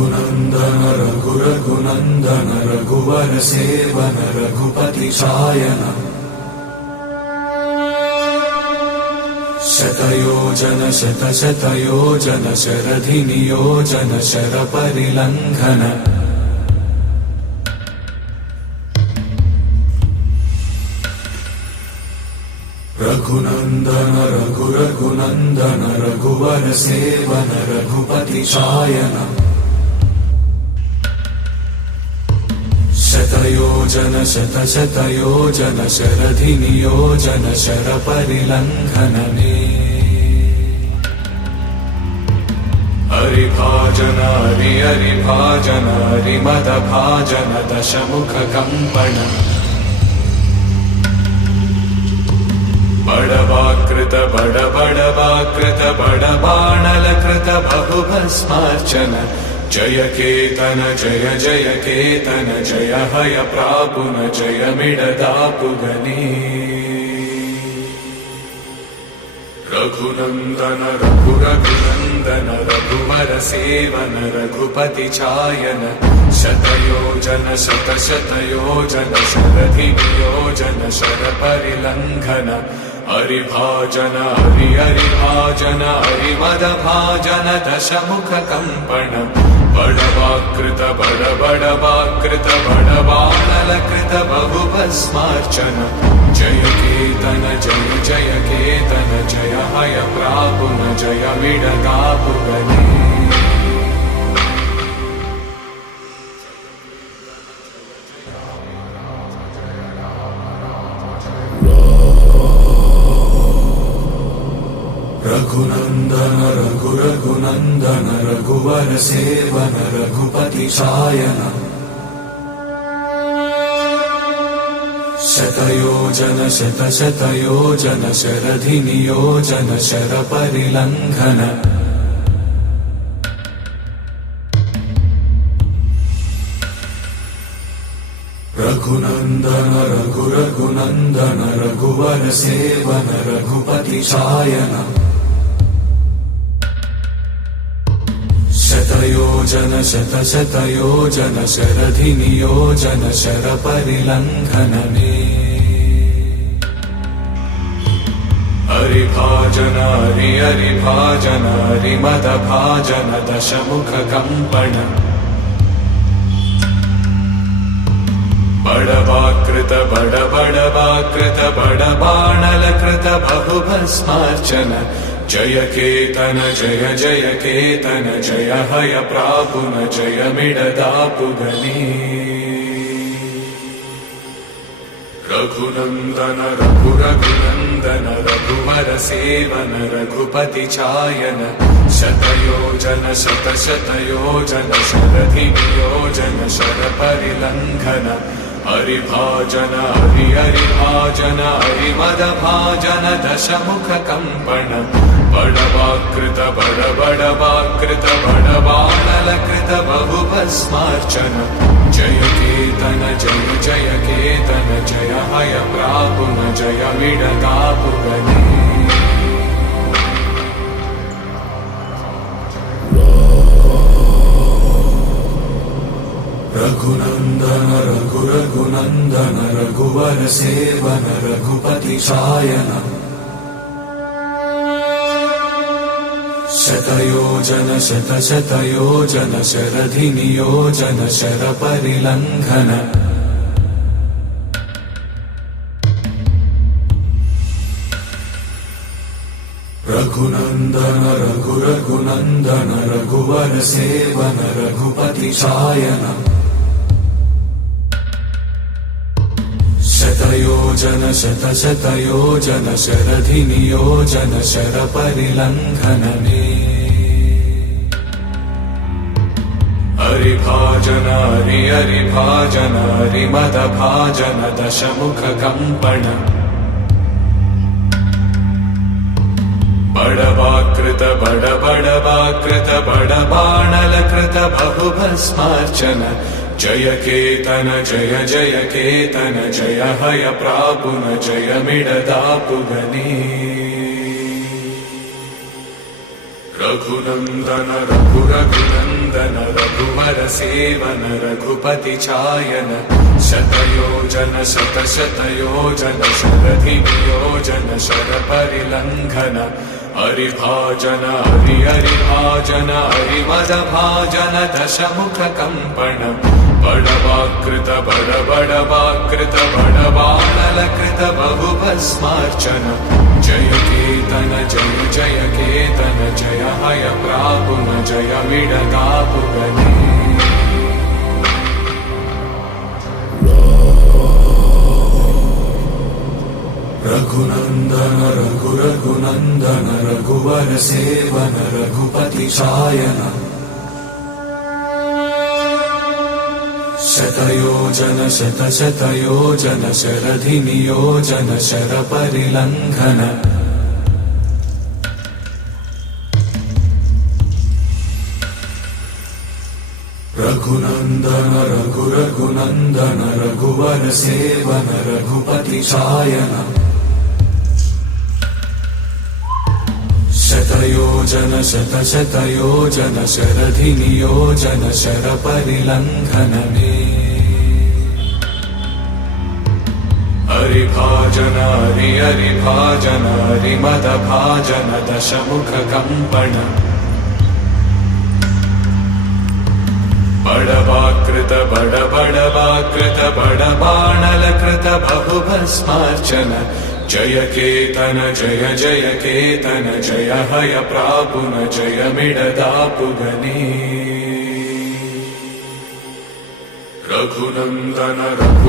रघुनन्दन रघुरघुनन्दन रघुवर सेवन रघुपति शायन शतयोजन शतशतयोजन शरधि नियोजन शरपरिलङ्घन रघुनन्दन रघुरघुनन्दन रघुवर सेवन रघुपति शायन शतयोजन शतशतयोजन शरधि नियोजन शरपरिलङ्घनने हरिभाजन हरिभाजन हरिमदभाजन दशमुख कम्पण बड़वाकृत बड़वाकृत बड़बाणलकृत बहुभस्मार्चन जय केतन जय जय केतन जय हय प्रापुन जय मिडदापुगनी रघुनन्दन रघुरघुनन्दन रघुवर सेवन रघुपति चायन शतयोजन शतशतयोजन शरधि नियोजन शरपरिलङ्घन हरिभाजन हरिभाजन हरिमदभाजन दशमुख कम्पण बड़वाकृत बड़वाकृत बड़बाणलकृत बहुभस्मार्चन जय केतन जय जय केतन जय हय प्रापुन जय मिडदापुगनी रघुनन्दन रघुरघुनन्दन रघुवर सेवन रघुपति शायन शतयोजन शतशतयोजन शरधि नियोजन शरपरिलङ्घन रघुनन्दन रघुरघुनन्दन रघुवर सेवन रघुपति शायन शतयोजन शतशतयोजन शरधि नियोजन शरपरिलङ्घनने हरिभाजन हरिभाजन हरिमदभाजन दशमुख कम्पण बड़वाकृत बड़वाकृत बड़बाणलकृत बहुभस्मार्चन जय केतन जय जय केतन जय हय प्रापुन जय मिडदापुगनी रघुनन्दन रघुरघुनन्दन रघुवर सेवन रघुपति चायन शतयोजन शतशतयोजन शरधि नियोजन शरपरिलङ्घन हरिभाजन हरिभाजन हरिमदभाजन दशमुख कम्पण बड़वाकृत बड़वाकृत बड़बाणलकृत बहुभस्मार्चन जय केतन जय जय केतन जय हय प्रापुन जय मिडदापुगनी रघुनन्दन रघुरघुनन्दन रघुवर सेवन रघुपति शायन शतयोजन शतशतयोजन शरधि नियोजन शरपरिलङ्घन रघुनन्दन रघुरघुनन्दन रघुवर सेवन रघुपति शायन शतयोजन शतशतयोजन शरधि नियोजन शरपरिलङ्घनने हरिभाजन हरिभाजन हरिमदभाजन दशमुख कम्पण बड़वाकृत बड़वाकृत बड़बाणलकृत बहुभस्मार्चन जय केतन जय जय केतन जय हय प्रापुन जय मिडदापुगनी रघुनन्दन रघुरघुनन्दन रघुनन्दन रघुवर सेवन रघुपति चायन शतयोजन शतशतयोजन शरधियोजन शरपरिलङ्घन हरिभाजन हरिभाजन हरिमदभाजन दशमुखकम्पण बडवाकृत बडबडवाकृत बडबाणलकृत बहुभस्मार्चन जय केतन जय जय केतन जय हय प्रापुन जय विडदापुगने रघुनन्दन रघुनन्दन रघुवर सेवन रघुपति चायन शतयोजन शतशतयोजन शरधिनियोजन शरपरिलङ्घन रघुनन्दन रघुनन्दन रघुवर सेवन रघुपति चायन शतयोजन शतशतयोजन शरधिनियोजन शरपरिलङ्घन हरिभाजन हरिभाजन हरिमदभाजन दशमुखकम्पण बडवाकृत बडबडवाकृत बडबाणलकृत बहुभस्मार्चन जय केतन जय जय केतन जय हय प्रापुन जय मिडदापुगने रघुनन्दन रघु